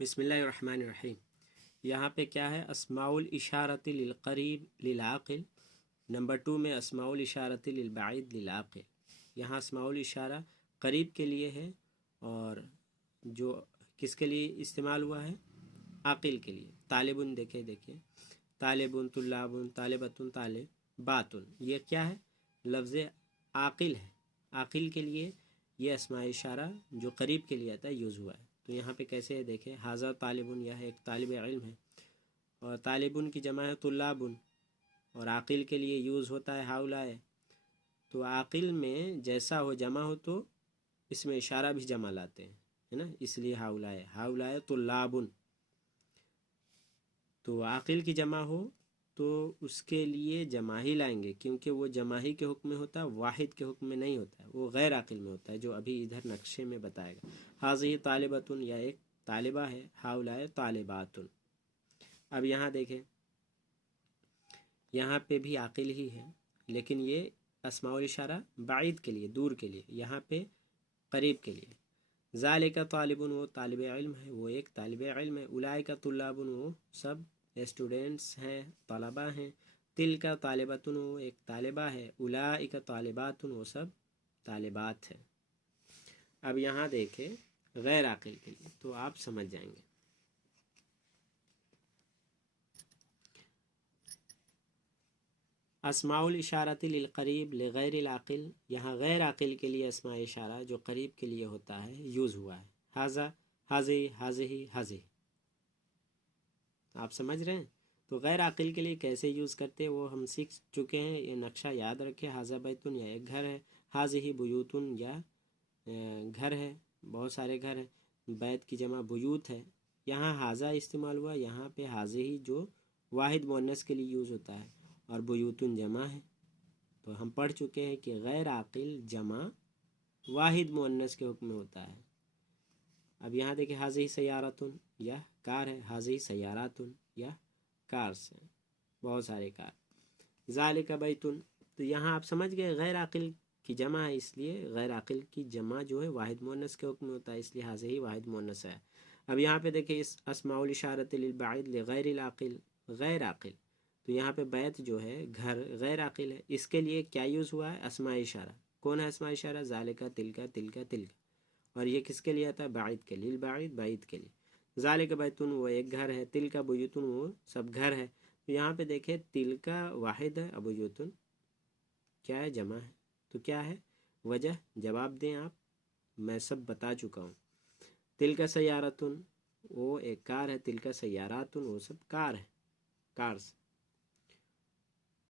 बिस्मिल्लाहिर्रहमानिर्रहीम। यहाँ पे क्या है, अस्माउल इशारति लिलक़रीब लिलआक़िल। नंबर 2 में अस्माउल इशारति लिलबाइद लिलआक़िल। यहाँ अस्माउल इशारा करीब के लिए है और जो किसके लिए इस्तेमाल हुआ है, आक़िल के लिए। तालिबुन देखिए तालिबुन, तुल्लाबुन, तालिबतुन, तालिबातुन, ये क्या है, लफ्ज़ आक़िल है। आक़िल के लिए ये अस्मा इशारा जो करीब के लिए आता है यूज़ हुआ है। तो यहाँ पे कैसे है देखें, हाज़ा तालिबुन, यह एक तालिब इल्म है, और तालिबुन की जमा है तुल्लाबुन, और आक़िल के लिए यूज़ होता है हाउलाए। तो आक़िल में जैसा हो जमा हो तो इसमें इशारा भी जमा लाते हैं, है ना, इसलिए हाउलाए, हाउलाए तुल्लाबुन। तो आक़िल की जमा हो तो उसके लिए जमा ही लाएंगे, क्योंकि वो जमा ही के हुक्म में होता है, वाहिद के हुक्म में नहीं होता है, वो गैर आक़िल में होता है, जो अभी इधर नक्शे में बताएगा। हाज़ी तालिबतुन, या एक तालिबा है, हाउलाए तालिबातुन। अब यहाँ देखें, यहाँ पे भी आक़िल ही है, लेकिन ये अस्माउल इशारा बाइद के लिए, दूर के लिए, यहाँ पे करीब के लिए। ज़ालिका तालिबुन, वो तालिब इल्म है, वो एक तालिब इल्म है। उलाइका तुल्लाबुन, वो सब स्टूडेंट्स हैं, तलबा हैं। तिलका तालिबतुन, वो एक तालिबा है। उलाइका तालिबातुन, वो सब तालिबात हैं। अब यहाँ देखें गैर आक़िल के लिए, तो आप समझ जाएंगे। अस्माउल इशारति लिल करीब ले गैरिल आक़िल, यहाँ गैर आक़िल के लिए अस्मा इशारा जो करीब के लिए होता है यूज़ हुआ है। हाज़ा, हाज़ी, हाज़िही, हाज़ी, आप समझ रहे हैं। तो गैर आक़िल के लिए कैसे यूज़ करते हैं वो हम सीख चुके हैं, ये नक्शा याद रखें। हाज़ा बैतुन, या एक घर है। हाज़िही बुयूतुन, या घर है, बहुत सारे घर हैं। बैत की जमा बुयूत है। यहाँ हाज़ा इस्तेमाल हुआ, यहाँ पे हाज़िही जो वाहिद मुअन्नस के लिए यूज़ होता है, और बुयूतुन जमा है। तो हम पढ़ चुके हैं कि गैर आक़िल जमा वाहिद मुअन्नस के हुक्म में होता है। अब यहाँ देखिए, हाज़िही सयारतुन, यह कार है। हाज़िही सयारातुन, यह कार्स हैं, बहुत सारे कार। ज़ालिका बैतुन, तो यहाँ आप समझ गए गैर आक़िल की जमा है, इसलिए गैर आक़िल की जमा जो है वाहिद मुअन्नस के हुक्म में होता है, इसलिए हाज़िही वाहिद मुअन्नस है। अब यहाँ पे देखिए, इस अस्माउल इशारत लिल बाइद ले गैरिल आक़िल, गैर आक़िल, तो यहाँ पे बैत जो है घर गैर आक़िल है, इसके लिए क्या यूज़ हुआ है, अस्मा इशारा। कौन है अस्मा इशारा, ज़ालिका, तिलका, तिलका, तिलका, और ये किसके लिए आता है, बाइद के लिए, बाइद, बाइद के लिए। ज़ालिका बैतुन, वो एक घर है। तिलका बुयूतुन, वो सब घर है। तो यहाँ पे देखें, तिलका वाहिद है, बुयूतुन क्या है, जमा है। तो क्या है वजह, जवाब दें आप, मैं सब बता चुका हूँ। तिलका सयारतुन, वो एक कार है। तिलका सयारातुन, वो सब कार है, कार्स।